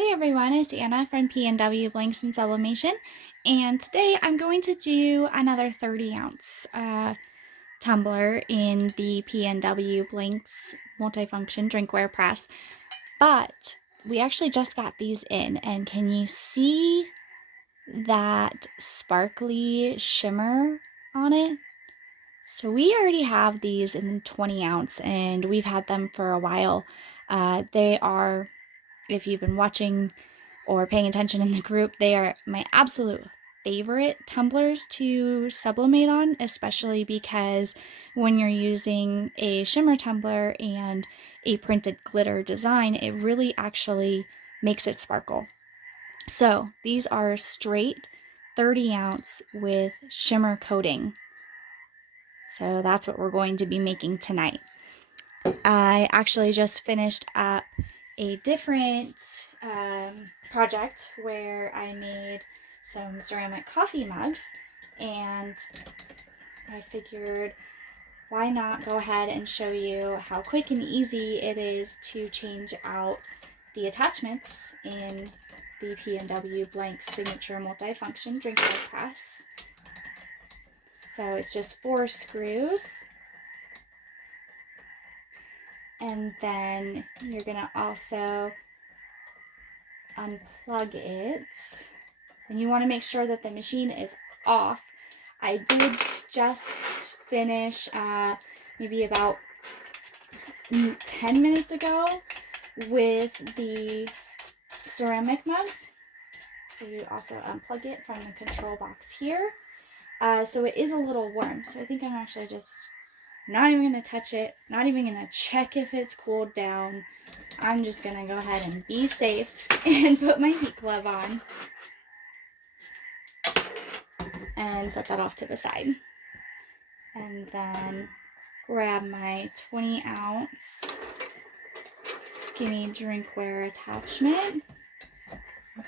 Hey everyone, it's Anna from PNW Blanks and Sublimation, and today I'm going to do another 30-ounce tumbler in the PNW Blanks multifunction drinkware press. But we actually just got these in, and can you see that sparkly shimmer on it? So we already have these in 20 ounce, and we've had them for a while. They are, if you've been watching or paying attention in the group, they are my absolute favorite tumblers to sublimate on, especially because when you're using a shimmer tumbler and a printed glitter design, it really actually makes it sparkle. So these are straight 30 ounce with shimmer coating. So that's what we're going to be making tonight. I actually just finished up a different project where I made some ceramic coffee mugs, and I figured why not go ahead and show you how quick and easy it is to change out the attachments in the PNW Blank Signature Multifunction Drinkware Press. So it's just 4 screws. And then you're gonna also unplug it. And you wanna make sure that the machine is off. I did just finish maybe about 10 minutes ago with the ceramic mugs. So you also unplug it from the control box here. So it is a little warm. So I think I'm actually just not even going to touch it, not even going to check if it's cooled down. I'm just going to go ahead and be safe and put my heat glove on and set that off to the side. And then grab my 20 ounce skinny drinkware attachment.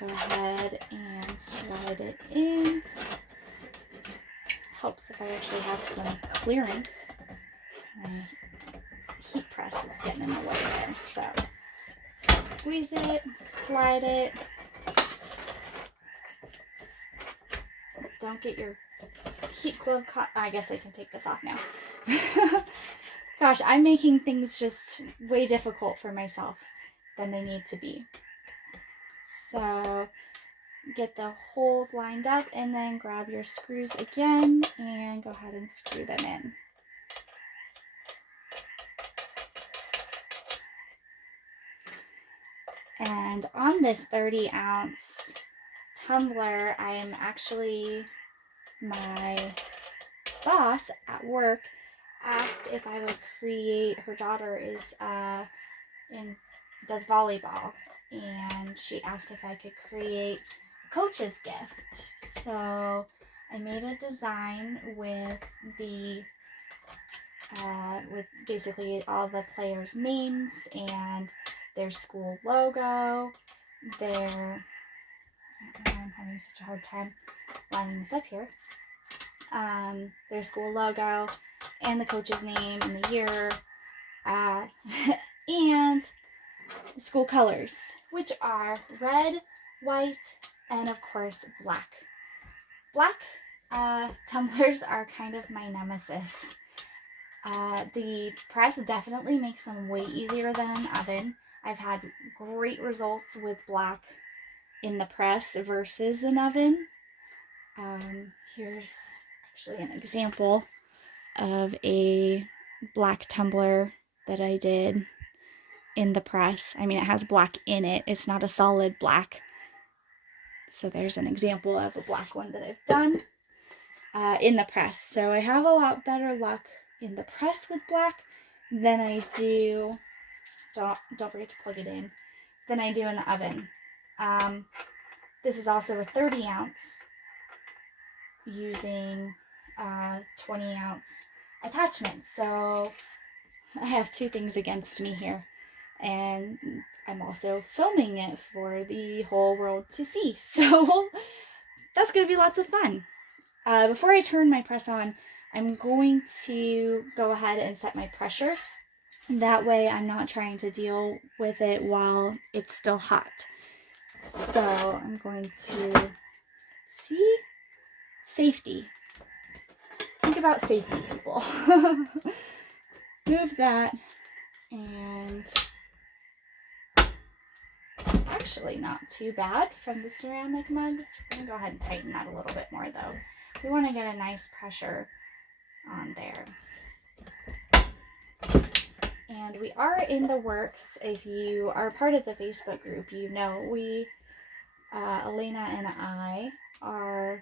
Go ahead and slide it in. Helps if I actually have some clearance. My heat press is getting in the way there, so squeeze it, slide it. Don't get your heat glove caught. I guess I can take this off now. Gosh, I'm making things just way difficult for myself than they need to be. So get the holes lined up and then grab your screws again and go ahead and screw them in. And on this 30 ounce tumbler, I am actually, my boss at work asked if I would create, her daughter does volleyball, and she asked if I could create a coach's gift. So I made a design with with basically all the players' names and their school logo, I'm having such a hard time lining this up here. Their school logo and the coach's name and the year, and the school colors, which are red, white, and of course black. Black tumblers are kind of my nemesis. The press definitely makes them way easier than an oven. I've had great results with black in the press versus an oven. Here's actually an example of a black tumbler that I did in the press. I mean, it has black in it. It's not a solid black. So there's an example of a black one that I've done in the press. So I have a lot better luck in the press with black than I do, don't forget to plug it in, than I do in the oven. This is also a 30 ounce using 20 ounce attachment. So I have two things against me here, and I'm also filming it for the whole world to see. So that's going to be lots of fun. Before I turn my press on, I'm going to go ahead and set my pressure. That way I'm not trying to deal with it while it's still hot. So I'm going to see safety. Think about safety, people. Move that, and actually not too bad from the ceramic mugs. We're gonna go ahead and tighten that a little bit more though. We want to get a nice pressure on there. And we are in the works. If you are part of the Facebook group, you know we, Elena and I, are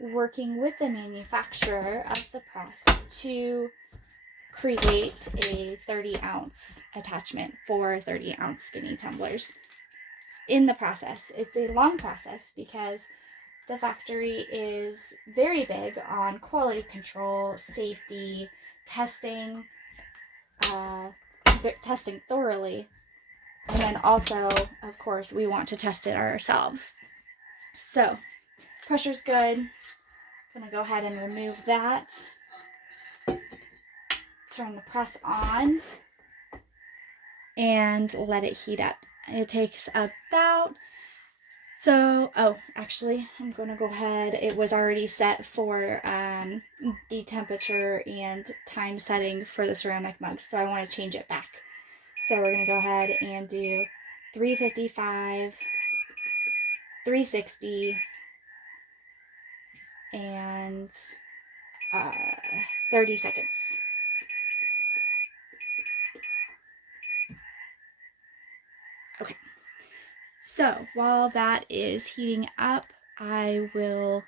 working with the manufacturer of the press to create a 30-ounce attachment for 30-ounce skinny tumblers. In the process, it's a long process because the factory is very big on quality control, safety, testing, testing thoroughly. And then also, of course, we want to test it ourselves. So, pressure's good. I'm gonna go ahead and remove that. Turn the press on and let it heat up. It takes about, actually, I'm gonna go ahead. It was already set for the temperature and time setting for the ceramic mugs, so I want to change it back. So we're gonna go ahead and do 355, 360, and 30 seconds. Okay, so while that is heating up, I will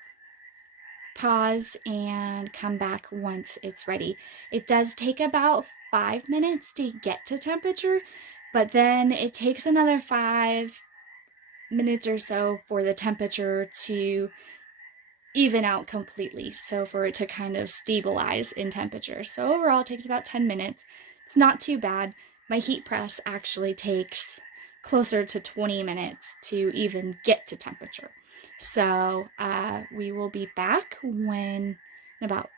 pause and come back once it's ready. It does take about 5 minutes to get to temperature, but then it takes another 5 minutes or so for the temperature to even out completely, so for it to kind of stabilize in temperature. So overall it takes about 10 minutes. It's not too bad. My heat press actually takes closer to 20 minutes to even get to temperature. So we will be back in about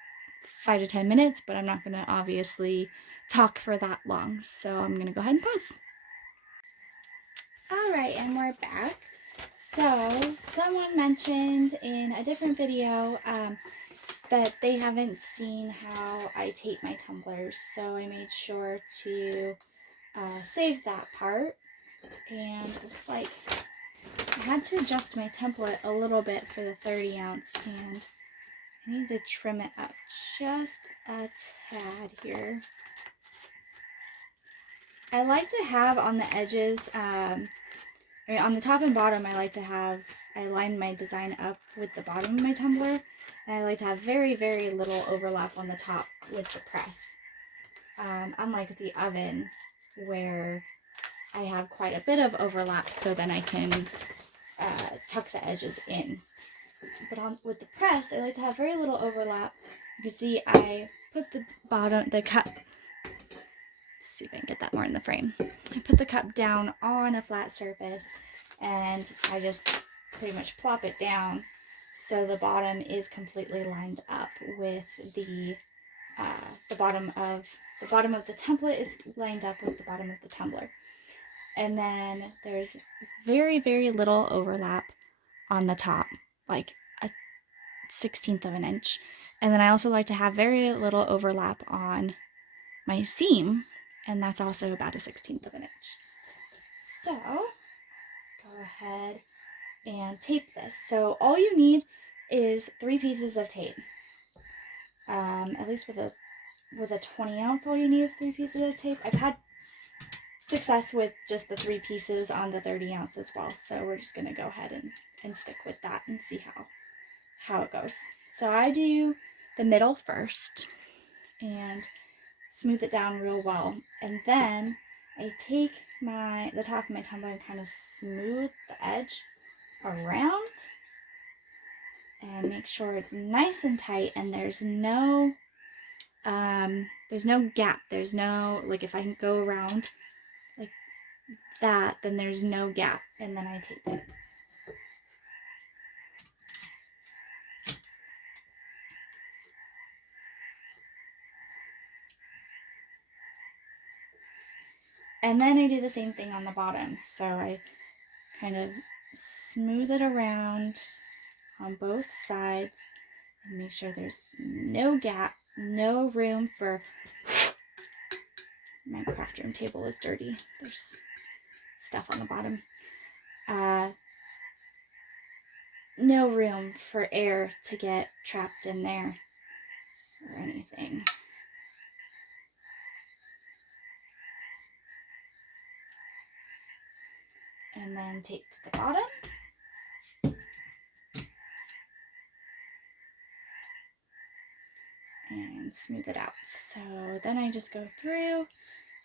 5 to 10 minutes, but I'm not going to obviously talk for that long, so I'm going to go ahead and pause. All right, and we're back. So someone mentioned in a different video that they haven't seen how I tape my tumblers, so I made sure to save that part. And it looks like I had to adjust my template a little bit for the 30 ounce, and I need to trim it up just a tad here. I like to have on the edges, on the top and bottom, I line my design up with the bottom of my tumbler, and I like to have very, very little overlap on the top with the press. Unlike the oven, where I have quite a bit of overlap, so then I can tuck the edges in. But with the press, I like to have very little overlap. You can see I put the cup, let's see if I can get that more in the frame. I put the cup down on a flat surface, and I just pretty much plop it down so the bottom is completely lined up with the bottom of the template is lined up with the bottom of the tumbler. And then there's very, very little overlap on the top, like a 1/16 of an inch. And then I also like to have very little overlap on my seam, and that's also about a 1/16 of an inch. So let's go ahead and tape this. So all you need is 3 pieces of tape. At least with a 20 ounce, all you need is 3 pieces of tape. I've had success with just the 3 pieces on the 30 ounce as well. So we're just gonna go ahead and stick with that and see how it goes. So I do the middle first and smooth it down real well. And then I take the top of my tumbler and kind of smooth the edge around and make sure it's nice and tight, and there's no gap. There's no, like, if I can go around like that, then there's no gap, and then I tape it. And then I do the same thing on the bottom. So I kind of smooth it around on both sides and make sure there's no gap, no room for, my craft room table is dirty. There's stuff on the bottom. No room for air to get trapped in there or anything. And then tape the bottom. And smooth it out. So then I just go through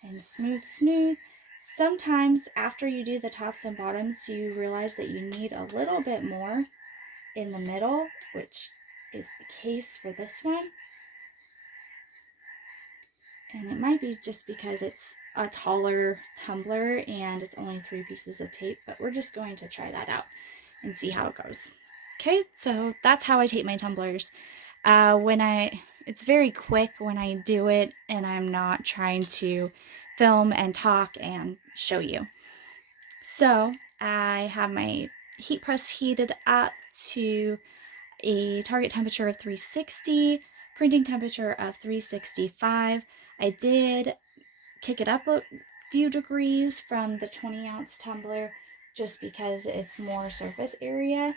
and smooth. Sometimes after you do the tops and bottoms, you realize that you need a little bit more in the middle, which is the case for this one. And it might be just because it's a taller tumbler and it's only 3 pieces of tape, but we're just going to try that out and see how it goes. Okay, so that's how I tape my tumblers. It's very quick when I do it and I'm not trying to film and talk and show you. So I have my heat press heated up to a target temperature of 360, printing temperature of 365. I did kick it up a few degrees from the 20-ounce tumbler just because it's more surface area.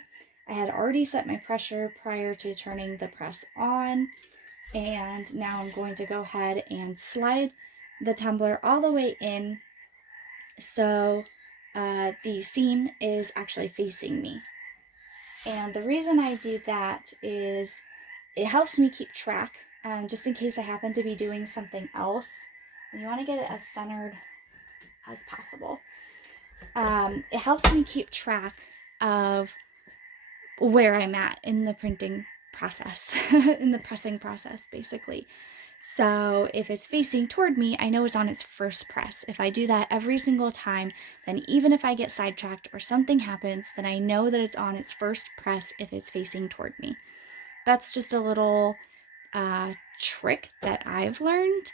I had already set my pressure prior to turning the press on, and now I'm going to go ahead and slide the tumbler all the way in so the seam is actually facing me. And the reason I do that is it helps me keep track, just in case I happen to be doing something else. And you want to get it as centered as possible. It helps me keep track of where I'm at in the printing process, in the pressing process, basically. So if it's facing toward me, I know it's on its first press. If I do that every single time, then even if I get sidetracked or something happens, then I know that it's on its first press if it's facing toward me. That's just a little trick that I've learned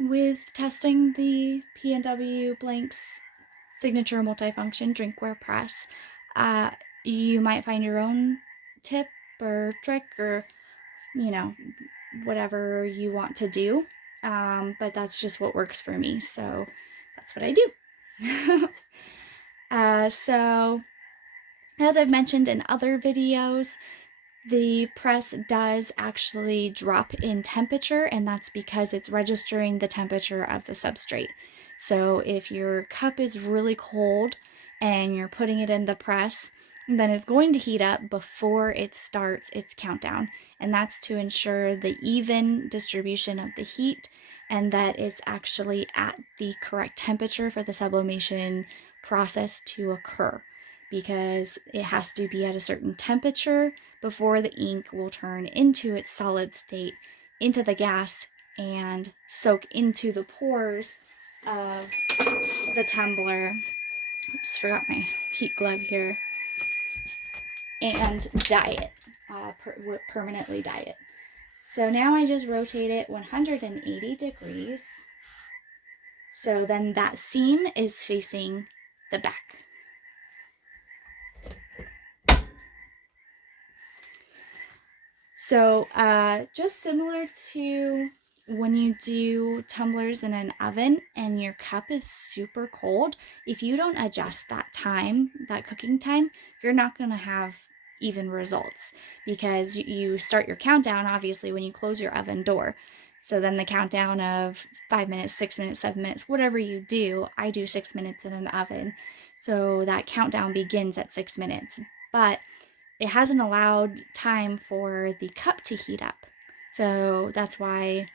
with testing the PNW Blanks Signature Multifunction Drinkware Press. You might find your own tip or trick or, whatever you want to do. But that's just what works for me. So that's what I do. So as I've mentioned in other videos, the press does actually drop in temperature, and that's because it's registering the temperature of the substrate. So if your cup is really cold and you're putting it in the press, then it's going to heat up before it starts its countdown. And that's to ensure the even distribution of the heat and that it's actually at the correct temperature for the sublimation process to occur, because it has to be at a certain temperature before the ink will turn into its solid state, into the gas, and soak into the pores of the tumbler. Oops, forgot my heat glove here. And dye it, permanently dye it. So now I just rotate it 180 degrees. So then that seam is facing the back. So just similar to when you do tumblers in an oven and your cup is super cold, if you don't adjust that time, that cooking time, you're not going to have even results, because you start your countdown obviously when you close your oven door. So then the countdown of 5 minutes, 6 minutes, 7 minutes, whatever you do, I do 6 minutes in an oven. So that countdown begins at 6 minutes. But it hasn't allowed time for the cup to heat up. So that's why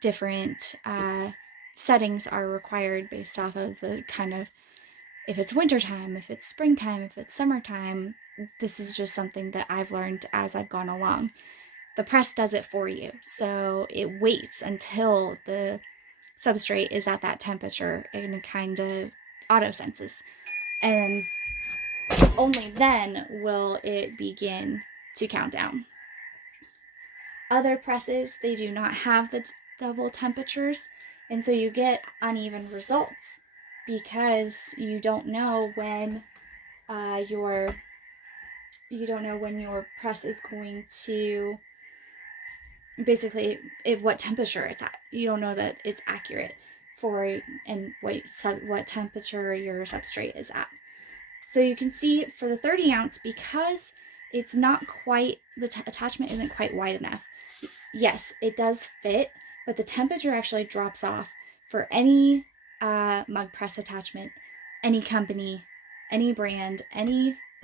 different settings are required based off of the kind of, if it's wintertime, if it's springtime, if it's summertime. This is just something that I've learned as I've gone along. The press does it for you. So it waits until the substrate is at that temperature and it kind of auto senses. And only then will it begin to count down. Other presses, they do not have the double temperatures, and so you get uneven results because you don't know when you don't know when your press is going to, basically what temperature it's at. You don't know that it's accurate for and what temperature your substrate is at. So you can see for the 30 ounce, because it's not quite, the attachment isn't quite wide enough. Yes, it does fit, but the temperature actually drops off for any mug press attachment, any company, any brand,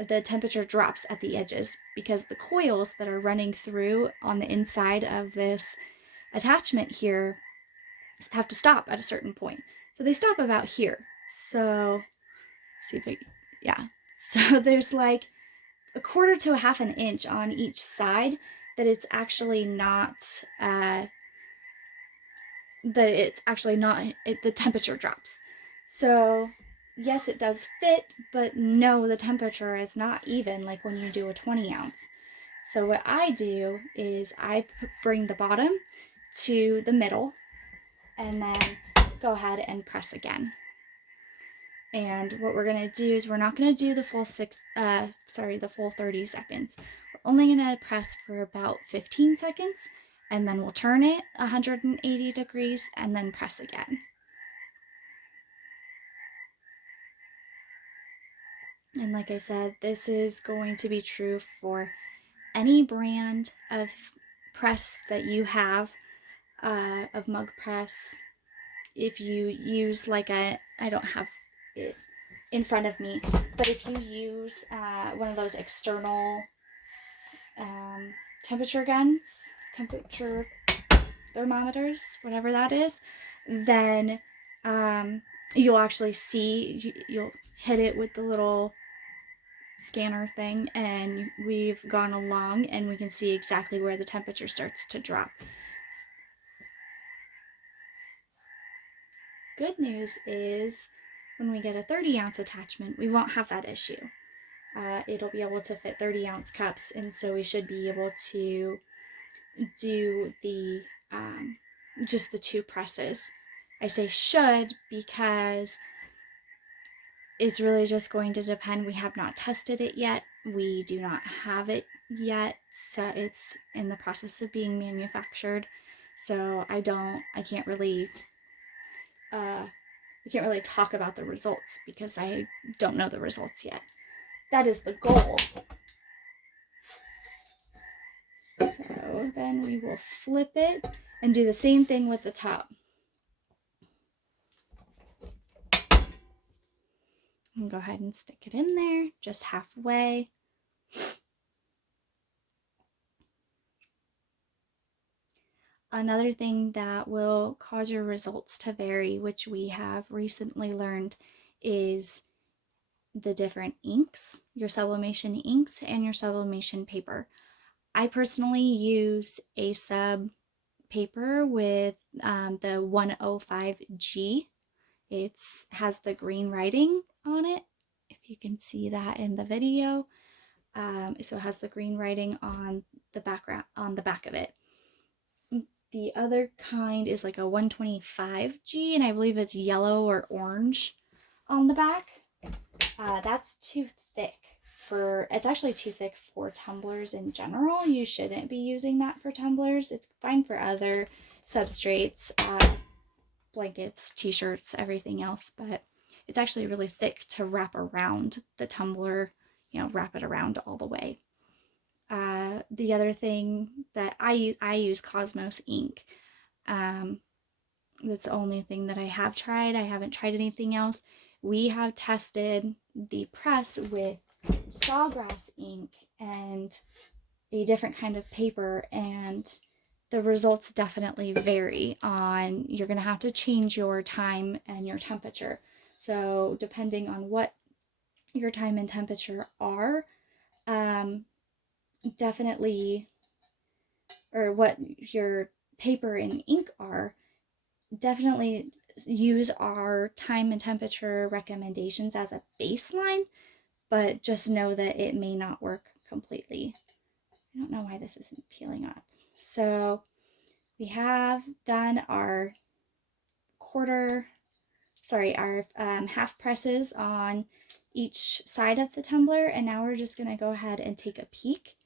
the temperature drops at the edges because the coils that are running through on the inside of this attachment here have to stop at a certain point. So they stop about here. So see if yeah. So there's like a quarter to a half an inch on each side that it's actually not the temperature drops. So yes, it does fit, but no, the temperature is not even like when you do a 20 ounce. So what I do is I bring the bottom to the middle and then go ahead and press again. And what we're going to do is we're not going to do the full the full 30 seconds. We're only going to press for about 15 seconds, and then we'll turn it 180 degrees and then press again. And like I said, this is going to be true for any brand of press that you have, of mug press. If you use like I don't have it in front of me, but if you use one of those external temperature thermometers, whatever that is, then you'll actually see, you'll hit it with the little scanner thing, and we've gone along and we can see exactly where the temperature starts to drop. Good news is when we get a 30 ounce attachment, we won't have that issue. It'll be able to fit 30 ounce cups, and so we should be able to do the just the 2 presses. I say should because it's really just going to depend. We have not tested it yet. We do not have it yet, so it's in the process of being manufactured. So I can't really talk about the results because I don't know the results yet. That is the goal. So then we will flip it and do the same thing with the top. And go ahead and stick it in there, just halfway. Another thing that will cause your results to vary, which we have recently learned, is the different inks, your sublimation inks and your sublimation paper. I personally use a sub paper with the 105G. It has the green writing on it, if you can see that in the video. So it has the green writing on the back of it. The other kind is like a 125G, and I believe it's yellow or orange on the back. That's too thick it's actually too thick for tumblers in general. You shouldn't be using that for tumblers. It's fine for other substrates, blankets, t-shirts, everything else, but it's actually really thick to wrap around the tumbler, wrap it around all the way. The other thing that I use Cosmos ink. That's the only thing that I have tried. I haven't tried anything else. We have tested the press with sawgrass ink and a different kind of paper, and the results definitely vary on, you're going to have to change your time and your temperature. So depending on what your time and temperature are, definitely, or what your paper and ink are, definitely use our time and temperature recommendations as a baseline, but just know that it may not work completely. I don't know why this isn't peeling up. So we have done our half presses on each side of the tumbler, and now we're just going to go ahead and take a peek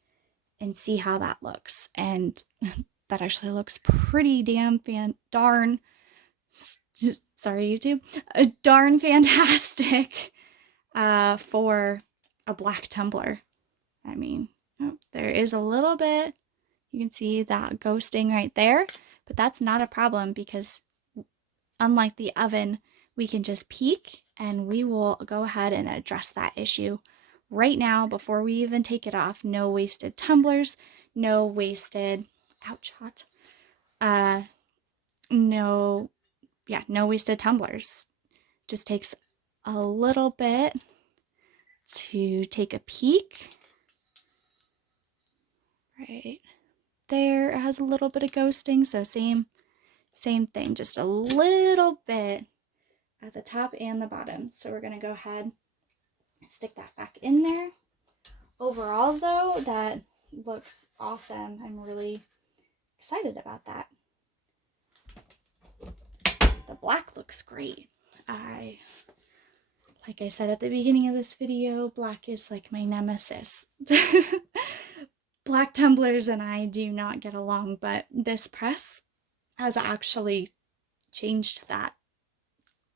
and see how that looks. And that actually looks pretty darn, sorry YouTube, darn fantastic for a black tumbler. I mean, there is a little bit, you can see that ghosting right there, but that's not a problem because unlike the oven, we can just peek and we will go ahead and address that issue right now before we even take it off. No wasted tumblers, no wasted, ouch, hot, no wasted tumblers. Just takes a little bit to take a peek. Right there, it has a little bit of ghosting, so same thing, just a little bit at the top and the bottom. So we're going to go ahead and stick that back in there. Overall though, that looks awesome. I'm really excited about that. The black looks great. Like I said at the beginning of this video, black is like my nemesis. Black tumblers and I do not get along, but this press has actually changed that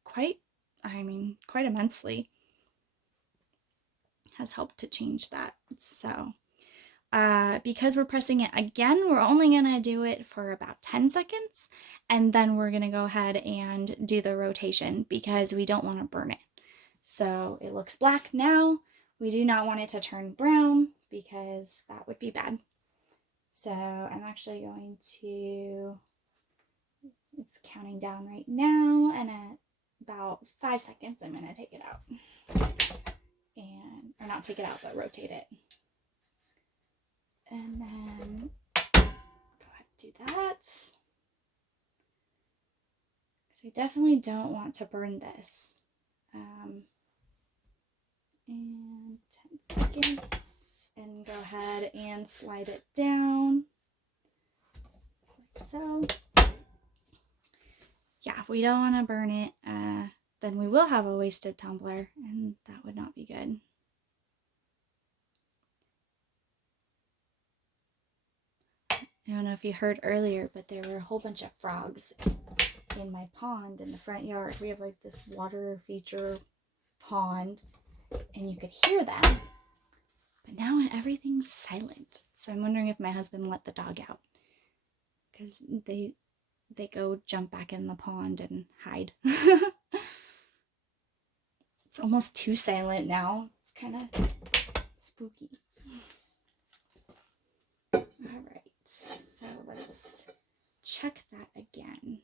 quite immensely. Has helped to change that. So because we're pressing it again, we're only gonna do it for about 10 seconds, and then we're gonna go ahead and do the rotation because we don't want to burn it. So it looks black now. We do not want it to turn brown because that would be bad. So I'm actually going to, it's counting down right now, and at about 5 seconds I'm going to take it out. Or not take it out, but rotate it. And then go ahead and do that. Because I definitely don't want to burn this. And 10 seconds, and go ahead and slide it down like so. Yeah, we don't want to burn it, then we will have a wasted tumbler, and that would not be good. I don't know if you heard earlier, but there were a whole bunch of frogs in my pond in the front yard. We have like this water feature pond, and you could hear them. But now everything's silent. So I'm wondering if my husband let the dog out, because they go jump back in the pond and hide. It's almost too silent now. It's kind of spooky. All right, so let's check that again.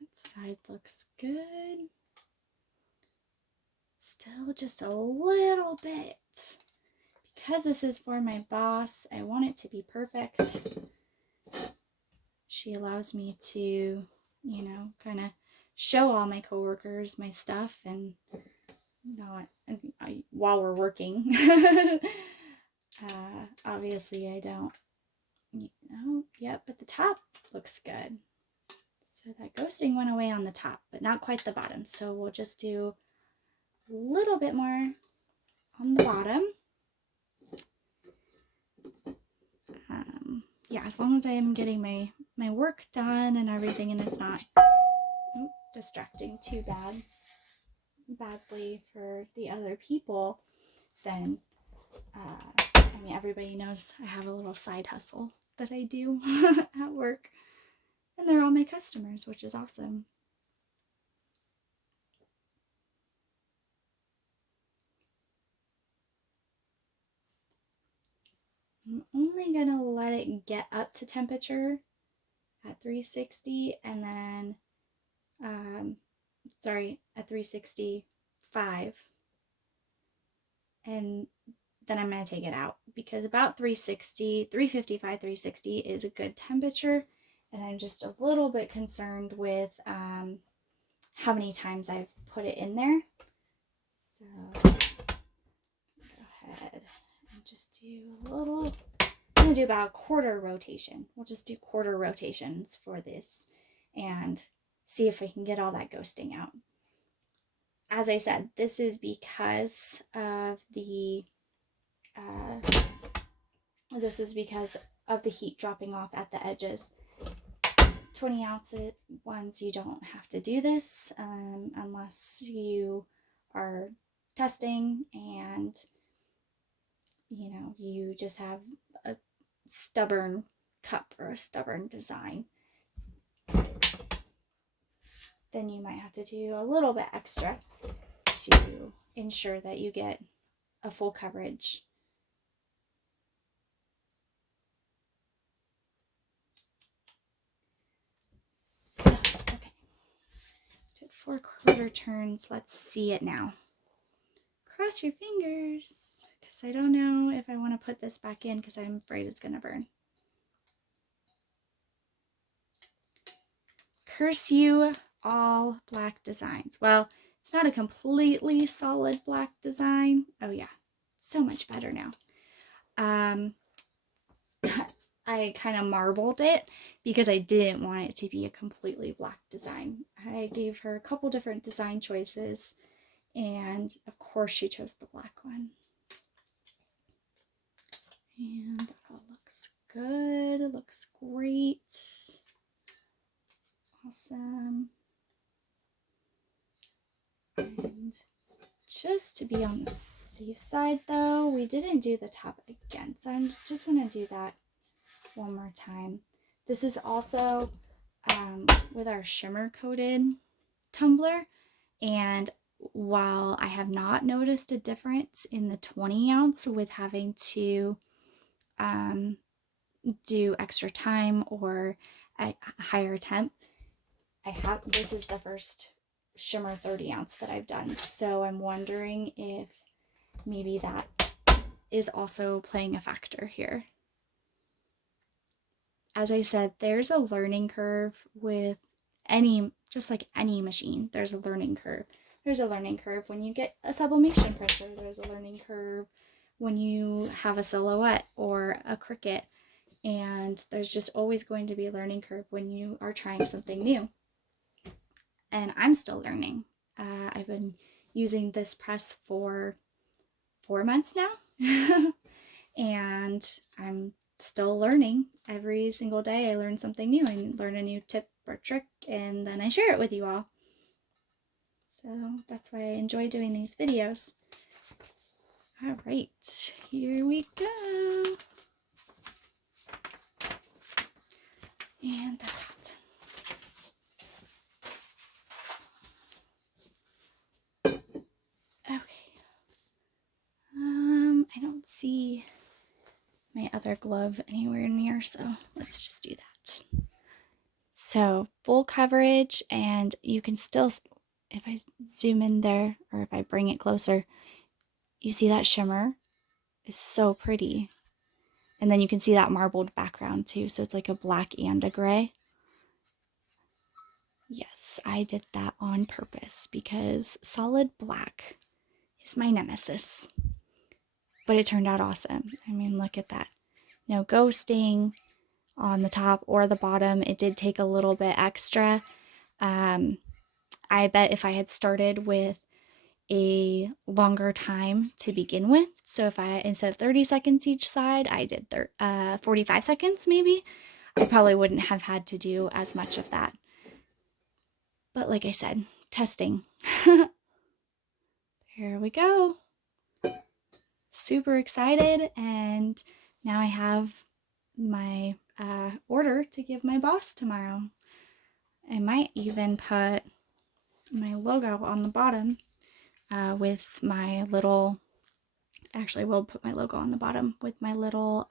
That side looks good. Still just a little bit. Because this is for my boss, I want it to be perfect. She allows me to, you know, kind of show all my coworkers my stuff and not while we're working. Obviously I don't, you know, yep, but the top looks good. So that ghosting went away on the top, but not quite the bottom. So we'll just do a little bit more on the bottom. Yeah, as long as I am getting my work done and everything, and it's not distracting too badly for the other people, then I mean, everybody knows I have a little side hustle that I do at work, and they're all my customers, which is awesome. I'm only gonna let it get up to temperature at 360, and then at 365, and then I'm going to take it out, because about 355, 360 is a good temperature, and I'm just a little bit concerned with how many times I've put it in there. So go ahead and just do a little going to do about a quarter rotation. We'll just do quarter rotations for this and see if we can get all that ghosting out. As I said, this is because of the heat dropping off at the edges. 20-ounce ones, you don't have to do this unless you are testing and you just have a stubborn cup or a stubborn design. Then you might have to do a little bit extra to ensure that you get a full coverage. So, okay. Did 4 quarter turns. Let's see it now. Cross your fingers, because I don't know if I want to put this back in because I'm afraid it's going to burn. Curse you, all black designs. Well, it's not a completely solid black design. Oh yeah, so much better now. I kind of marbled it because I didn't want it to be a completely black design. I gave her a couple different design choices, and of course she chose the black one. And that all looks good. It looks great. Awesome. And just to be on the safe side though, we didn't do the top again. So I just want to do that one more time. This is also with our shimmer coated tumbler. And while I have not noticed a difference in the 20-ounce with having to do extra time or a higher temp, this is the first shimmer 30-ounce that I've done. So I'm wondering if maybe that is also playing a factor here. As I said, there's a learning curve with just like any machine, there's a learning curve. There's a learning curve when you get a sublimation printer. There's a learning curve when you have a silhouette or a Cricut. And there's just always going to be a learning curve when you are trying something new. And I'm still learning. I've been using this press for 4 months now. And I'm still learning. Every single day I learn something new and learn a new tip or trick, and then I share it with you all. So that's why I enjoy doing these videos. All right, here we go. And that's hot. Okay. I don't see my other glove anywhere near, so let's just do that. So full coverage, and you can still, if I zoom in there or if I bring it closer, you see that shimmer is so pretty. And then you can see that marbled background too, so it's like a black and a gray. Yes, I did that on purpose because solid black is my nemesis. But it turned out awesome. I mean, look at that. No ghosting on the top or the bottom. It did take a little bit extra. I bet if I had started with a longer time to begin with, so if I, instead of 30 seconds each side, I did 45 seconds maybe, I probably wouldn't have had to do as much of that. But like I said, testing. Here we go. Super excited, and now I have my order to give my boss tomorrow. I might even put my logo on the bottom with my little, actually I will put my logo on the bottom with my little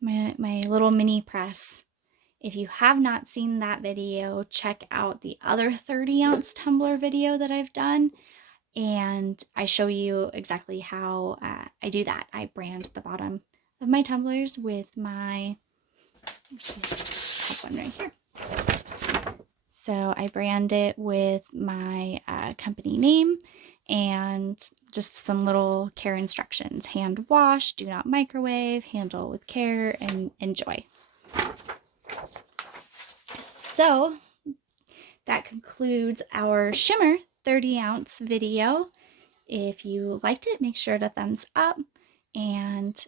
my little mini press. If you have not seen that video, check out the other 30-ounce tumbler video that I've done, and I show you exactly how I do that. I brand the bottom of my tumblers with my, actually, I have one right here. So I brand it with my company name, and just some little care instructions. Hand wash, do not microwave, handle with care, and enjoy. So that concludes our Shimmer 30-ounce video. If you liked it, make sure to thumbs up and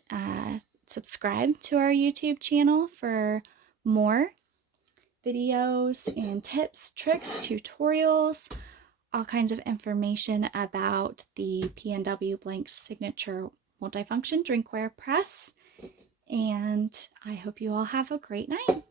subscribe to our YouTube channel for more videos and tips, tricks, tutorials, all kinds of information about the PNW Blanks Signature Multifunction Drinkware Press. And I hope you all have a great night.